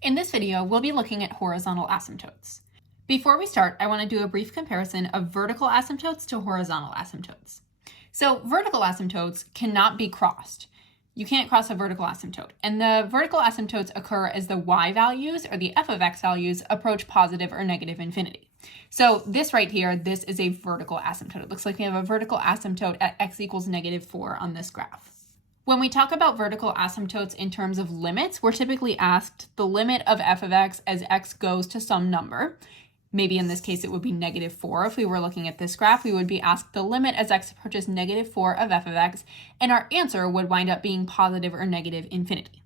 In this video, we'll be looking at horizontal asymptotes. Before we start, I want to do a brief comparison of vertical asymptotes to horizontal asymptotes. So vertical asymptotes cannot be crossed. You can't cross a vertical asymptote. And the vertical asymptotes occur as the y values, or the f of x values, approach positive or negative infinity. So this right here, this is a vertical asymptote. It looks like we have a vertical asymptote at x equals -4 on this graph. When we talk about vertical asymptotes in terms of limits, we're typically asked the limit of f of x as x goes to some number. Maybe in this case, it would be -4. If we were looking at this graph, we would be asked the limit as x approaches -4 of f of x, and our answer would wind up being positive or negative infinity.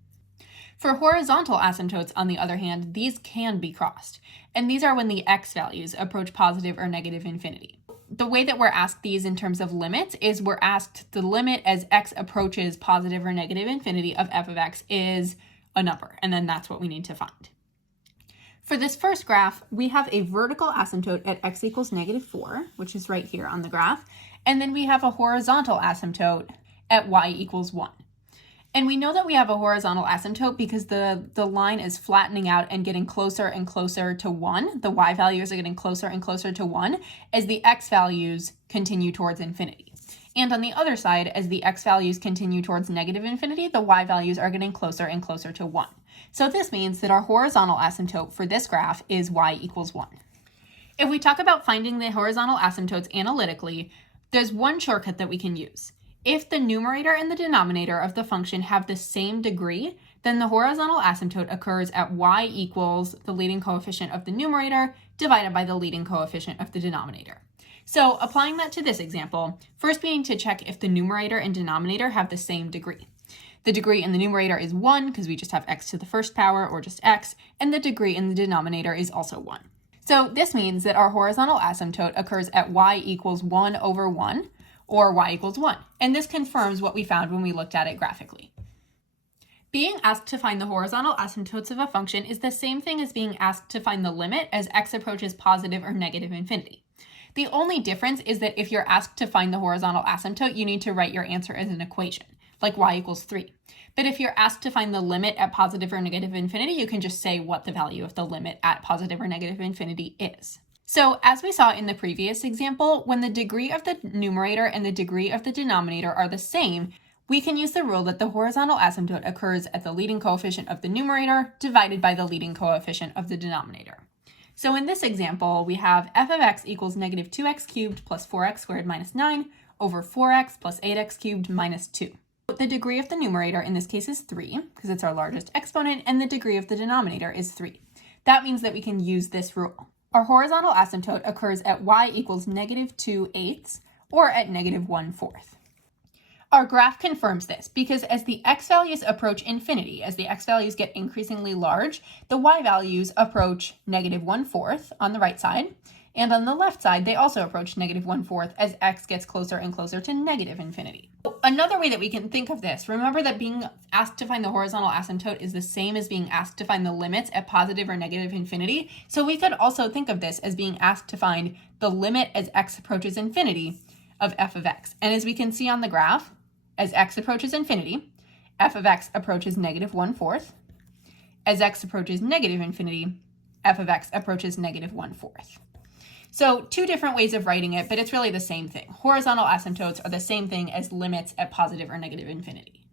For horizontal asymptotes, on the other hand, these can be crossed, and these are when the x values approach positive or negative infinity. The way that we're asked these in terms of limits is we're asked the limit as x approaches positive or negative infinity of f of x is a number, and then that's what we need to find. For this first graph, we have a vertical asymptote at x equals -4, which is right here on the graph, and then we have a horizontal asymptote at y equals 1. And we know that we have a horizontal asymptote because the line is flattening out and getting closer and closer to 1. The y values are getting closer and closer to 1 as the x values continue towards infinity. And on the other side, as the x values continue towards negative infinity, the y values are getting closer and closer to 1. So this means that our horizontal asymptote for this graph is y equals 1. If we talk about finding the horizontal asymptotes analytically, there's one shortcut that we can use. If the numerator and the denominator of the function have the same degree, then the horizontal asymptote occurs at y equals the leading coefficient of the numerator divided by the leading coefficient of the denominator. So applying that to this example, first we need to check if the numerator and denominator have the same degree. The degree in the numerator is 1 because we just have x to the first power, or just x, and the degree in the denominator is also 1. So this means that our horizontal asymptote occurs at y equals 1 over 1, or y equals 1. And this confirms what we found when we looked at it graphically. Being asked to find the horizontal asymptotes of a function is the same thing as being asked to find the limit as x approaches positive or negative infinity. The only difference is that if you're asked to find the horizontal asymptote, you need to write your answer as an equation, like y equals 3. But if you're asked to find the limit at positive or negative infinity, you can just say what the value of the limit at positive or negative infinity is. So as we saw in the previous example, when the degree of the numerator and the degree of the denominator are the same, we can use the rule that the horizontal asymptote occurs at the leading coefficient of the numerator divided by the leading coefficient of the denominator. So in this example, we have f of x equals -2x cubed plus 4x squared minus 9 over 4x plus 8x cubed minus 2. The degree of the numerator in this case is 3, because it's our largest exponent, and the degree of the denominator is 3. That means that we can use this rule. Our horizontal asymptote occurs at y equals -2/8 or at -1/4. Our graph confirms this because as the x values approach infinity, as the x values get increasingly large, the y values approach -1/4 on the right side, and on the left side, they also approach -1/4 as x gets closer and closer to negative infinity. Another way that we can think of this, remember that being asked to find the horizontal asymptote is the same as being asked to find the limits at positive or negative infinity. So we could also think of this as being asked to find the limit as x approaches infinity of f of x. And as we can see on the graph, as x approaches infinity, f of x approaches -1/4. As x approaches negative infinity, f of x approaches -1/4. So two different ways of writing it, but it's really the same thing. Horizontal asymptotes are the same thing as limits at positive or negative infinity.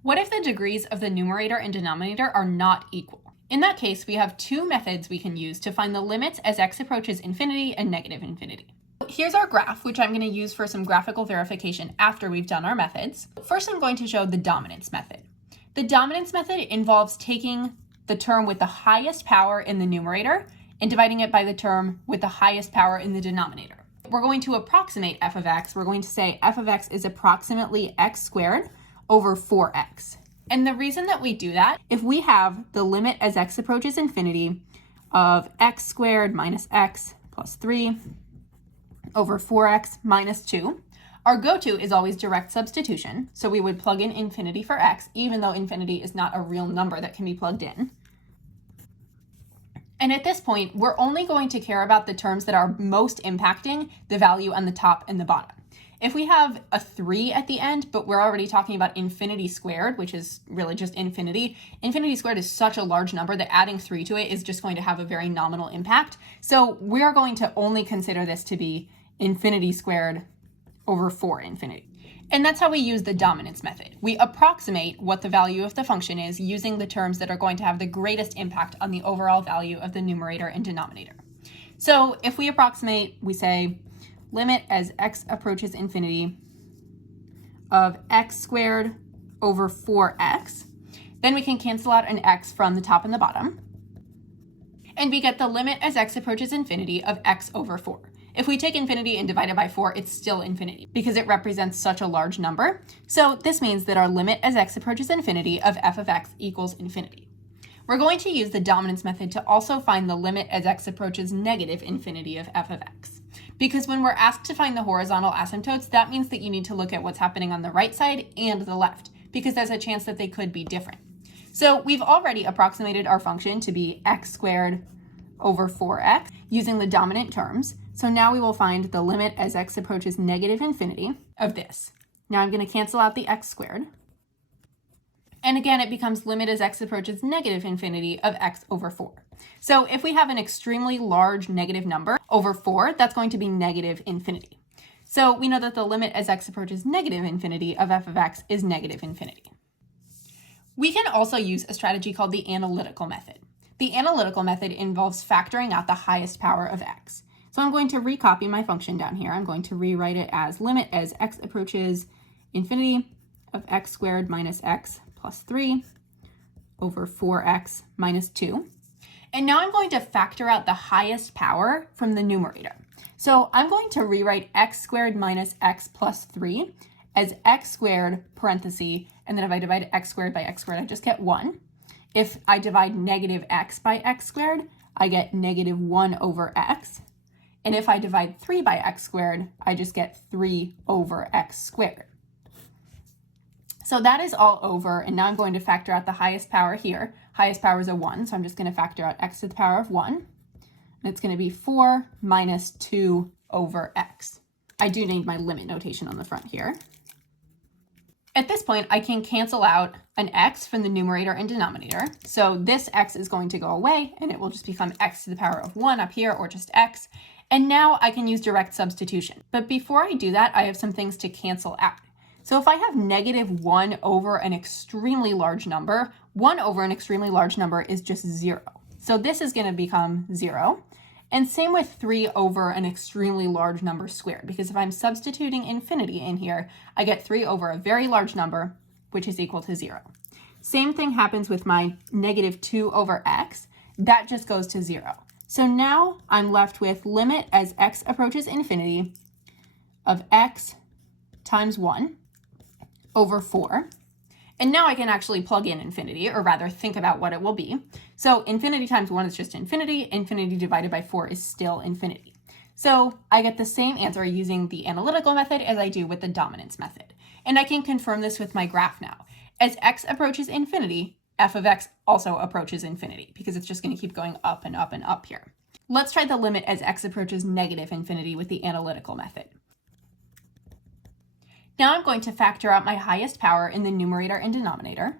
What if the degrees of the numerator and denominator are not equal? In that case, we have two methods we can use to find the limits as x approaches infinity and negative infinity. Here's our graph, which I'm going to use for some graphical verification after we've done our methods. First, I'm going to show the dominance method. The dominance method involves taking the term with the highest power in the numerator and dividing it by the term with the highest power in the denominator. We're going to approximate f of x. We're going to say f of x is approximately x squared over 4x. And the reason that we do that, if we have the limit as x approaches infinity of x squared minus x plus 3 over 4x minus 2, our go-to is always direct substitution. So we would plug in infinity for x, even though infinity is not a real number that can be plugged in. And at this point, we're only going to care about the terms that are most impacting the value on the top and the bottom. If we have a 3 at the end, but we're already talking about infinity squared, which is really just infinity, infinity squared is such a large number that adding 3 to it is just going to have a very nominal impact. So we're going to only consider this to be infinity squared over 4 infinity. And that's how we use the dominance method. We approximate what the value of the function is using the terms that are going to have the greatest impact on the overall value of the numerator and denominator. So if we approximate, we say limit as x approaches infinity of x squared over 4x. Then we can cancel out an x from the top and the bottom. And we get the limit as x approaches infinity of x over 4. If we take infinity and divide it by 4, it's still infinity because it represents such a large number. So this means that our limit as x approaches infinity of f of x equals infinity. We're going to use the dominance method to also find the limit as x approaches negative infinity of f of x. Because when we're asked to find the horizontal asymptotes, that means that you need to look at what's happening on the right side and the left, because there's a chance that they could be different. So we've already approximated our function to be x squared over 4x using the dominant terms. So now we will find the limit as x approaches negative infinity of this. Now I'm going to cancel out the x squared. And again, it becomes limit as x approaches negative infinity of x over 4. So if we have an extremely large negative number over 4, that's going to be negative infinity. So we know that the limit as x approaches negative infinity of f of x is negative infinity. We can also use a strategy called the analytical method. The analytical method involves factoring out the highest power of x. So I'm going to recopy my function down here. I'm going to rewrite it as limit as x approaches infinity of x squared minus x plus 3 over 4x minus 2. And now I'm going to factor out the highest power from the numerator. So I'm going to rewrite x squared minus x plus 3 as x squared parenthesis, and then if I divide x squared by x squared, I just get 1. If I divide negative x by x squared, I get negative 1 over x. And if I divide 3 by x squared, I just get 3 over x squared. So that is all over, and now I'm going to factor out the highest power here. Highest power is a 1, so I'm just going to factor out x to the power of 1. And it's going to be 4 minus 2 over x. I do need my limit notation on the front here. At this point, I can cancel out an x from the numerator and denominator. So this x is going to go away, and it will just become x to the power of 1 up here, or just x. And now I can use direct substitution. But before I do that, I have some things to cancel out. So if I have negative 1 over an extremely large number, 1 over an extremely large number is just 0. So this is going to become 0. And same with 3 over an extremely large number squared, because if I'm substituting infinity in here, I get 3 over a very large number, which is equal to 0. Same thing happens with my negative 2 over x. That just goes to 0. So now I'm left with limit as x approaches infinity of x times 1 over 4. And now I can actually plug in infinity, or rather think about what it will be. So infinity times 1 is just infinity. Infinity divided by 4 is still infinity. So I get the same answer using the analytical method as I do with the dominance method. And I can confirm this with my graph now. As x approaches infinity, f of x also approaches infinity, because it's just going to keep going up and up and up here. Let's try the limit as x approaches negative infinity with the analytical method. Now I'm going to factor out my highest power in the numerator and denominator.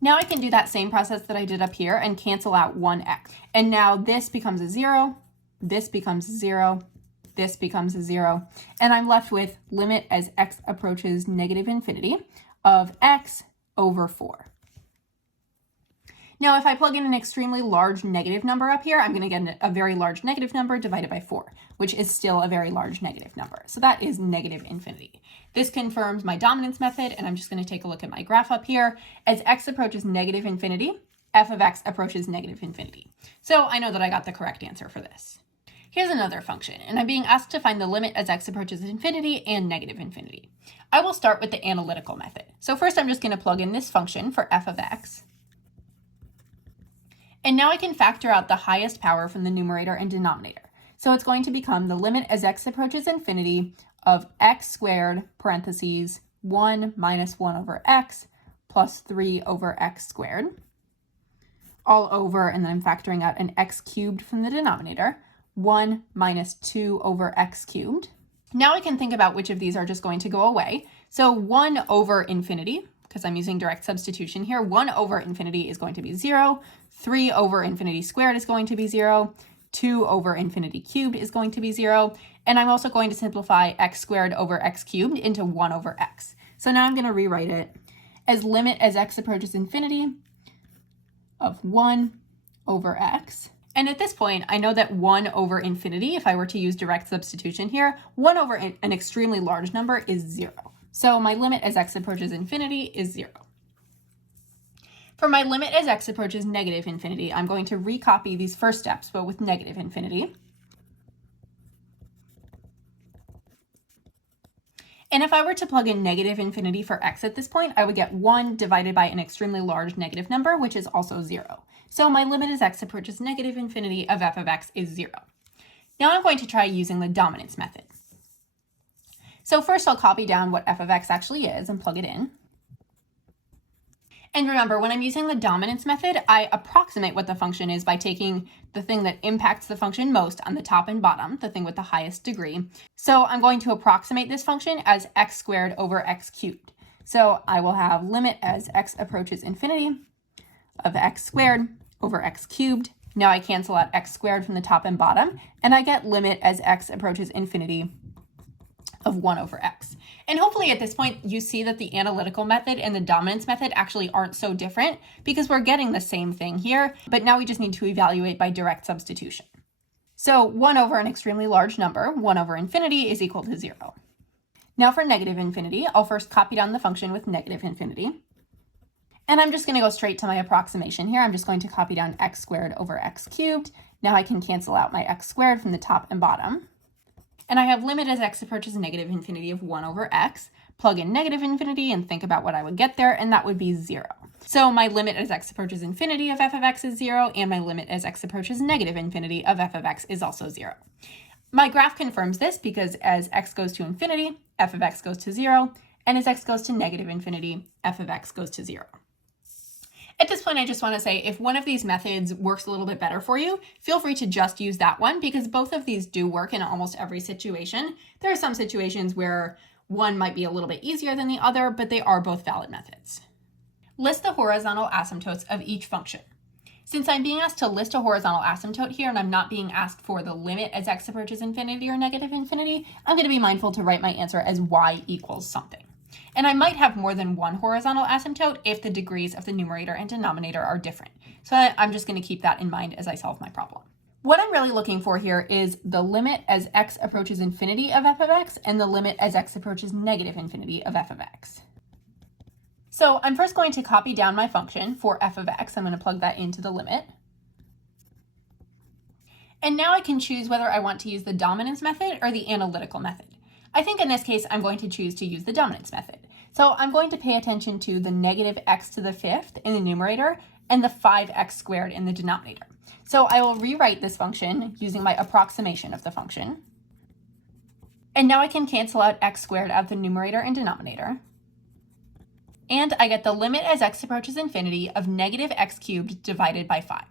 Now I can do that same process that I did up here and cancel out 1x. And now this becomes a 0, this becomes a 0, this becomes a 0, and I'm left with limit as x approaches negative infinity of x over 4. Now, if I plug in an extremely large negative number up here, I'm going to get a very large negative number divided by 4, which is still a very large negative number. So that is negative infinity. This confirms my dominance method, and I'm just going to take a look at my graph up here. As x approaches negative infinity, f of x approaches negative infinity. So I know that I got the correct answer for this. Here's another function, and I'm being asked to find the limit as x approaches infinity and negative infinity. I will start with the analytical method. So first I'm just going to plug in this function for f of x. And now I can factor out the highest power from the numerator and denominator. So it's going to become the limit as x approaches infinity of x squared parentheses 1 minus 1 over x plus 3 over x squared all over, and then I'm factoring out an x cubed from the denominator, 1 minus 2 over x cubed. Now I can think about which of these are just going to go away. So 1 over infinity, because I'm using direct substitution here, 1 over infinity is going to be 0. 3 over infinity squared is going to be 0. 2 over infinity cubed is going to be 0. And I'm also going to simplify x squared over x cubed into 1 over x. So now I'm going to rewrite it as limit as x approaches infinity of 1 over x. And at this point, I know that 1 over infinity, if I were to use direct substitution here, 1 over an extremely large number is 0. So my limit as x approaches infinity is 0. For my limit as x approaches negative infinity, I'm going to recopy these first steps, but with negative infinity. And if I were to plug in negative infinity for x at this point, I would get 1 divided by an extremely large negative number, which is also 0. So my limit as x approaches negative infinity of f of x is 0. Now I'm going to try using the dominance method. So first I'll copy down what f of x actually is and plug it in. And remember, when I'm using the dominance method, I approximate what the function is by taking the thing that impacts the function most on the top and bottom, the thing with the highest degree. So I'm going to approximate this function as x squared over x cubed. So I will have limit as x approaches infinity of x squared over x cubed. Now I cancel out x squared from the top and bottom, and I get limit as x approaches infinity of 1 over x. And hopefully at this point you see that the analytical method and the dominance method actually aren't so different because we're getting the same thing here, but now we just need to evaluate by direct substitution. So 1 over an extremely large number, 1 over infinity, is equal to 0. Now for negative infinity, I'll first copy down the function with negative infinity. And I'm just going to go straight to my approximation here. I'm just going to copy down x squared over x cubed. Now I can cancel out my x squared from the top and bottom. And I have limit as x approaches negative infinity of 1 over x, plug in negative infinity and think about what I would get there, and that would be 0. So my limit as x approaches infinity of f of x is 0, and my limit as x approaches negative infinity of f of x is also 0. My graph confirms this because as x goes to infinity, f of x goes to 0, and as x goes to negative infinity, f of x goes to 0. At this point, I just want to say if one of these methods works a little bit better for you, feel free to just use that one because both of these do work in almost every situation. There are some situations where one might be a little bit easier than the other, but they are both valid methods. List the horizontal asymptotes of each function. Since I'm being asked to list a horizontal asymptote here and I'm not being asked for the limit as x approaches infinity or negative infinity, I'm going to be mindful to write my answer as y equals something. And I might have more than one horizontal asymptote if the degrees of the numerator and denominator are different. So I'm just going to keep that in mind as I solve my problem. What I'm really looking for here is the limit as x approaches infinity of f of x and the limit as x approaches negative infinity of f of x. So I'm first going to copy down my function for f of x. I'm going to plug that into the limit. And now I can choose whether I want to use the dominance method or the analytical method. I think in this case, I'm going to choose to use the dominance method. So I'm going to pay attention to the negative x to the fifth in the numerator and the 5x squared in the denominator. So I will rewrite this function using my approximation of the function. And now I can cancel out x squared out of the numerator and denominator. And I get the limit as x approaches infinity of negative x cubed divided by 5.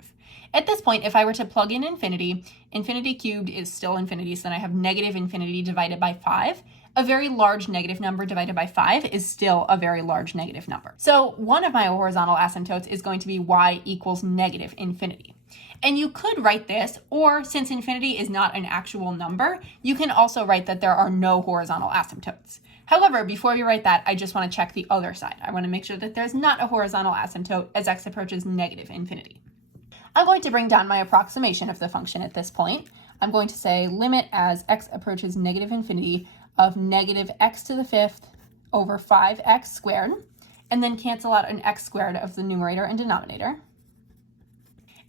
At this point, if I were to plug in infinity, infinity cubed is still infinity, so then I have negative infinity divided by 5. A very large negative number divided by 5 is still a very large negative number. So one of my horizontal asymptotes is going to be y equals negative infinity. And you could write this, or since infinity is not an actual number, you can also write that there are no horizontal asymptotes. However, before you write that, I just want to check the other side. I want to make sure that there's not a horizontal asymptote as x approaches negative infinity. I'm going to bring down my approximation of the function at this point. I'm going to say limit as x approaches negative infinity of negative x to the fifth over 5x squared, and then cancel out an x squared of the numerator and denominator.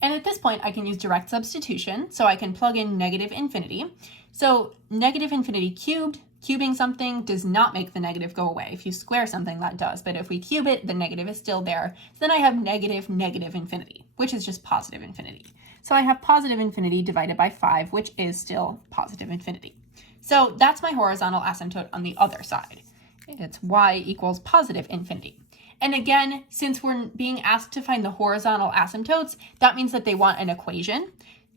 And at this point, I can use direct substitution, so I can plug in negative infinity. So negative infinity cubed, cubing something does not make the negative go away. If you square something, that does, but if we cube it, the negative is still there. So then I have negative infinity, which is just positive infinity. So I have positive infinity divided by 5, which is still positive infinity. So that's my horizontal asymptote on the other side. It's y equals positive infinity. And again, since we're being asked to find the horizontal asymptotes, that means that they want an equation.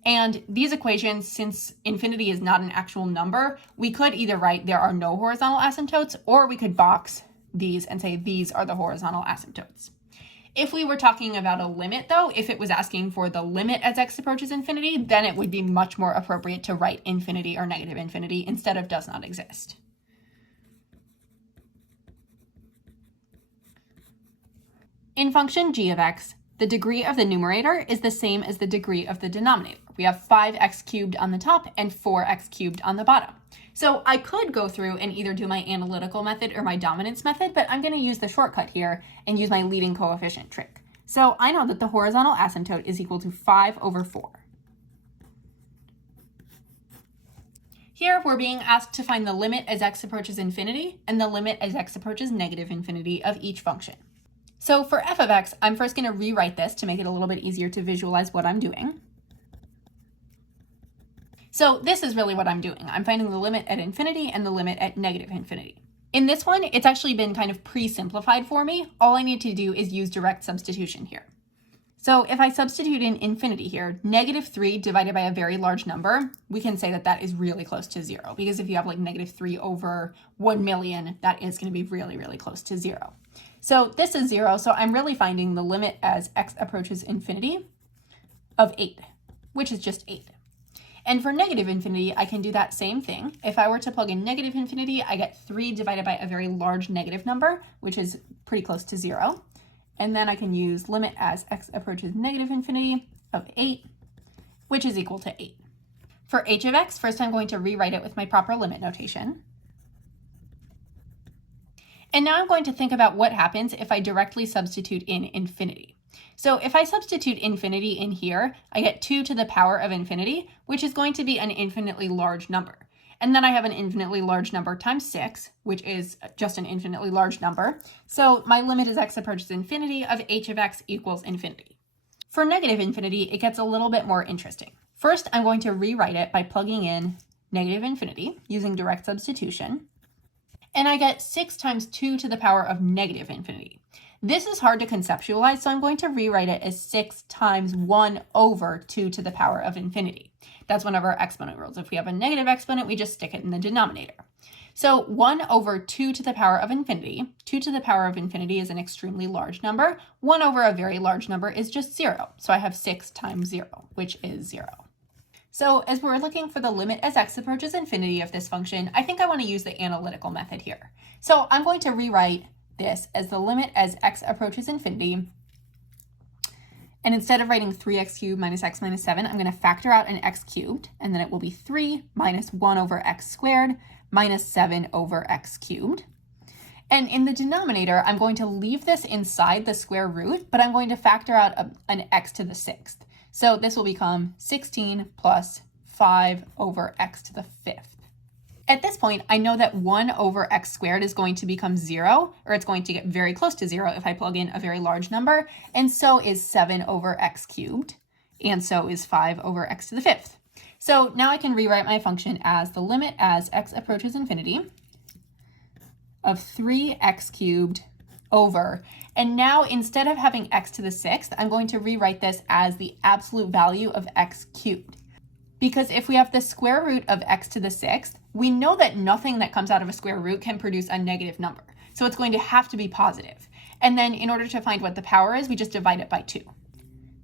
And these equations, since infinity is not an actual number, we could either write there are no horizontal asymptotes, or we could box these and say these are the horizontal asymptotes. If we were talking about a limit, though, if it was asking for the limit as x approaches infinity, then it would be much more appropriate to write infinity or negative infinity instead of does not exist. In function g of x, the degree of the numerator is the same as the degree of the denominator. We have 5x cubed on the top and 4x cubed on the bottom. So I could go through and either do my analytical method or my dominance method, but I'm going to use the shortcut here and use my leading coefficient trick. So I know that the horizontal asymptote is equal to 5 over 4. Here we're being asked to find the limit as x approaches infinity and the limit as x approaches negative infinity of each function. So for f of x, I'm first going to rewrite this to make it a little bit easier to visualize what I'm doing. So this is really what I'm doing. I'm finding the limit at infinity and the limit at negative infinity. In this one, it's actually been kind of pre-simplified for me. All I need to do is use direct substitution here. So if I substitute in infinity here, negative 3 divided by a very large number, we can say that that is really close to 0. Because if you have like negative 3 over 1 million, that is going to be really, really close to 0. So this is 0, so I'm really finding the limit as x approaches infinity of 8, which is just 8. And for negative infinity, I can do that same thing. If I were to plug in negative infinity, I get 3 divided by a very large negative number, which is pretty close to 0. And then I can use limit as x approaches negative infinity of 8, which is equal to 8. For h of x, first I'm going to rewrite it with my proper limit notation. And now I'm going to think about what happens if I directly substitute in infinity. So if I substitute infinity in here, I get 2 to the power of infinity, which is going to be an infinitely large number. And then I have an infinitely large number times 6, which is just an infinitely large number. So my limit as x approaches infinity of h of x equals infinity. For negative infinity, it gets a little bit more interesting. First, I'm going to rewrite it by plugging in negative infinity using direct substitution. And I get 6 times 2 to the power of negative infinity. This is hard to conceptualize, so I'm going to rewrite it as 6 times 1 over 2 to the power of infinity. That's one of our exponent rules. If we have a negative exponent, we just stick it in the denominator. So 1 over 2 to the power of infinity. 2 to the power of infinity is an extremely large number. 1 over a very large number is just 0. So I have 6 times 0, which is 0. So as we're looking for the limit as x approaches infinity of this function, I think I want to use the analytical method here. So I'm going to rewrite this as the limit as x approaches infinity. And instead of writing 3x cubed minus x minus 7, I'm going to factor out an x cubed, and then it will be 3 minus 1 over x squared minus 7 over x cubed. And in the denominator, I'm going to leave this inside the square root, but I'm going to factor out an x to the 6th. So this will become 16 plus 5 over x to the 5th. At this point, I know that 1 over x squared is going to become 0, or it's going to get very close to 0 if I plug in a very large number, and so is 7 over x cubed, and so is 5 over x to the 5th. So now I can rewrite my function as the limit as x approaches infinity of 3x cubed over, and now instead of having x to the 6th, I'm going to rewrite this as the absolute value of x cubed. Because if we have the square root of x to the 6th, we know that nothing that comes out of a square root can produce a negative number. So it's going to have to be positive. And then in order to find what the power is, we just divide it by 2.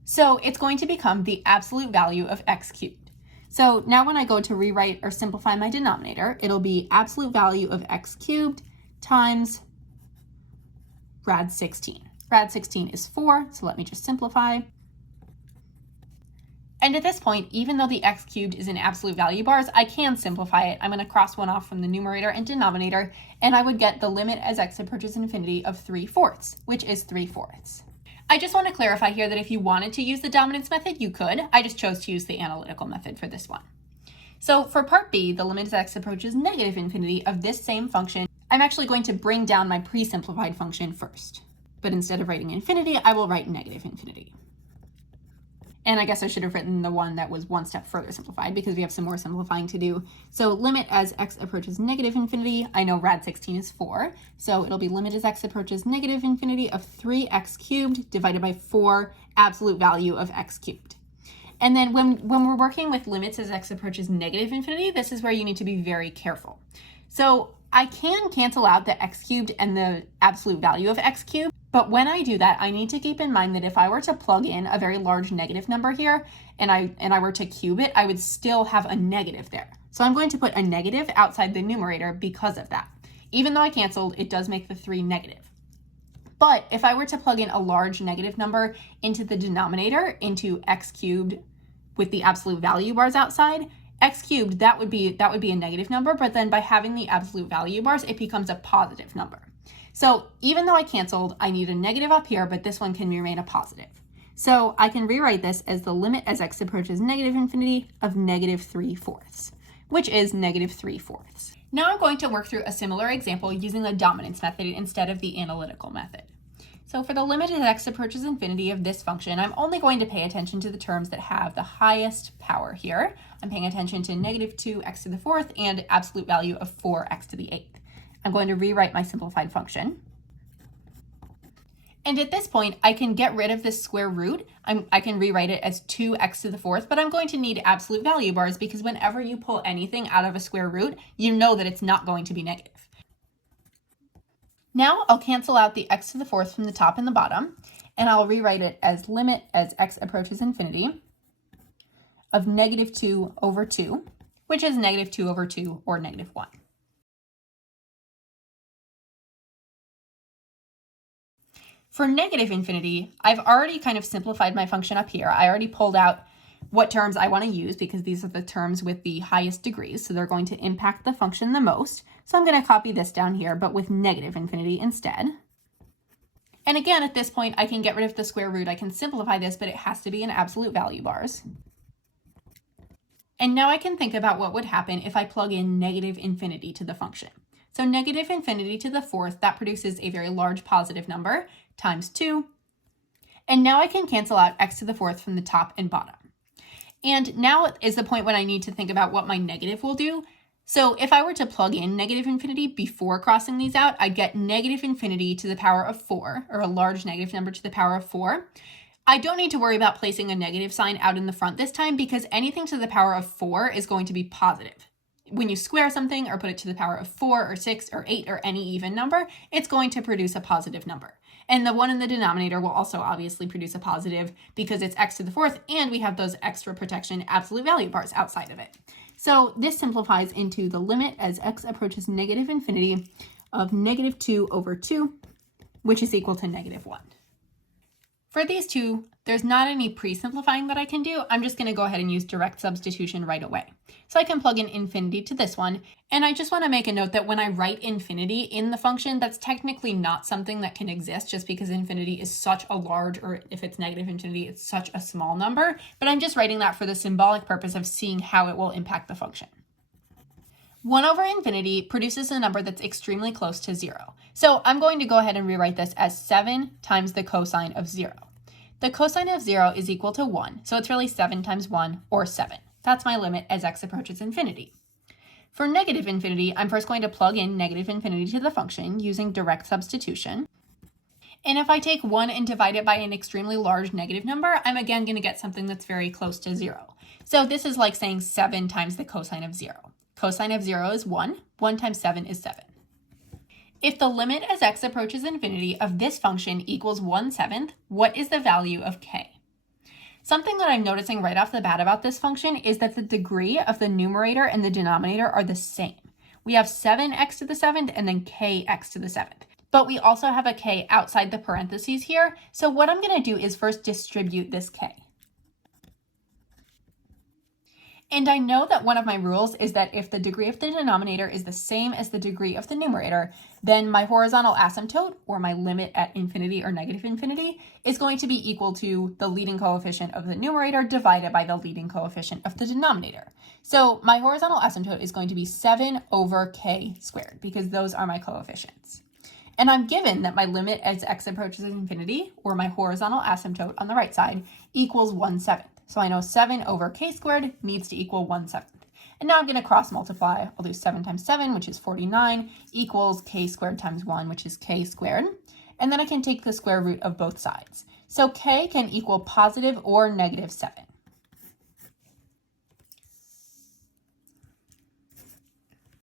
So it's going to become the absolute value of x cubed. So now when I go to rewrite or simplify my denominator, it'll be absolute value of x cubed times rad 16. Rad 16 is 4, so let me just simplify. And at this point, even though the x cubed is in absolute value bars, I can simplify it. I'm going to cross one off from the numerator and denominator, and I would get the limit as x approaches infinity of 3/4, which is 3/4. I just want to clarify here that if you wanted to use the dominance method, you could. I just chose to use the analytical method for this one. So for part B, the limit as x approaches negative infinity of this same function, I'm actually going to bring down my pre-simplified function first. But instead of writing infinity, I will write negative infinity. And I guess I should have written the one that was one step further simplified because we have some more simplifying to do. So limit as x approaches negative infinity, I know rad 16 is 4. So it'll be limit as x approaches negative infinity of 3x cubed divided by 4 absolute value of x cubed. And then when we're working with limits as x approaches negative infinity, this is where you need to be very careful. So I can cancel out the x cubed and the absolute value of x cubed, but when I do that, I need to keep in mind that if I were to plug in a very large negative number here and I were to cube it, I would still have a negative there. So I'm going to put a negative outside the numerator because of that. Even though I canceled, it does make the 3 negative. But if I were to plug in a large negative number into the denominator, into x cubed with the absolute value bars outside, x cubed, that would be a negative number, but then by having the absolute value bars, it becomes a positive number. So even though I canceled, I need a negative up here, but this one can remain a positive. So I can rewrite this as the limit as x approaches negative infinity of negative 3/4, which is negative 3/4. Now I'm going to work through a similar example using the dominance method instead of the analytical method. So for the limit as x approaches infinity of this function, I'm only going to pay attention to the terms that have the highest power here. I'm paying attention to negative 2x to the 4th and absolute value of 4x to the 8th. I'm going to rewrite my simplified function. And at this point, I can get rid of this square root. I can rewrite it as 2x to the 4th, but I'm going to need absolute value bars because whenever you pull anything out of a square root, you know that it's not going to be negative. Now I'll cancel out the x to the 4th from the top and the bottom, and I'll rewrite it as limit as x approaches infinity of negative 2 over 2, which is negative 2 over 2 or negative 1. For negative infinity, I've already kind of simplified my function up here. I already pulled out what terms I want to use because these are the terms with the highest degrees, so they're going to impact the function the most. So I'm going to copy this down here, but with negative infinity instead. And again, at this point, I can get rid of the square root. I can simplify this, but it has to be in absolute value bars. And now I can think about what would happen if I plug in negative infinity to the function. So negative infinity to the 4th, that produces a very large positive number, times 2. And now I can cancel out x to the 4th from the top and bottom. And now is the point when I need to think about what my negative will do. So if I were to plug in negative infinity before crossing these out, I'd get negative infinity to the power of 4, or a large negative number to the power of 4. I don't need to worry about placing a negative sign out in the front this time because anything to the power of 4 is going to be positive. When you square something or put it to the power of 4 or 6 or 8 or any even number, it's going to produce a positive number. And the one in the denominator will also obviously produce a positive because it's x to the 4th and we have those extra protection absolute value bars outside of it. So this simplifies into the limit as x approaches negative infinity of negative 2 over 2, which is equal to negative 1. For these two, there's not any pre-simplifying that I can do. I'm just going to go ahead and use direct substitution right away. So I can plug in infinity to this one. And I just want to make a note that when I write infinity in the function, that's technically not something that can exist just because infinity is such a large, or if it's negative infinity, it's such a small number. But I'm just writing that for the symbolic purpose of seeing how it will impact the function. 1 over infinity produces a number that's extremely close to 0. So I'm going to go ahead and rewrite this as 7 times the cosine of 0. The cosine of 0 is equal to 1, so it's really 7 times 1, or 7. That's my limit as x approaches infinity. For negative infinity, I'm first going to plug in negative infinity to the function using direct substitution. And if I take 1 and divide it by an extremely large negative number, I'm again going to get something that's very close to 0. So this is like saying 7 times the cosine of 0. Cosine of 0 is 1. 1 times 7 is 7. If the limit as x approaches infinity of this function equals 1/7, what is the value of k? Something that I'm noticing right off the bat about this function is that the degree of the numerator and the denominator are the same. We have 7x to the 7th and then kx to the 7th. But we also have a k outside the parentheses here. So what I'm going to do is first distribute this k. And I know that one of my rules is that if the degree of the denominator is the same as the degree of the numerator, then my horizontal asymptote, or my limit at infinity or negative infinity, is going to be equal to the leading coefficient of the numerator divided by the leading coefficient of the denominator. So my horizontal asymptote is going to be 7 over k squared, because those are my coefficients. And I'm given that my limit as x approaches infinity, or my horizontal asymptote on the right side, equals 1/7. So I know 7 over k squared needs to equal 1/7. And now I'm going to cross multiply. I'll do 7 times 7, which is 49, equals k squared times 1, which is k squared. And then I can take the square root of both sides. So k can equal positive or negative 7.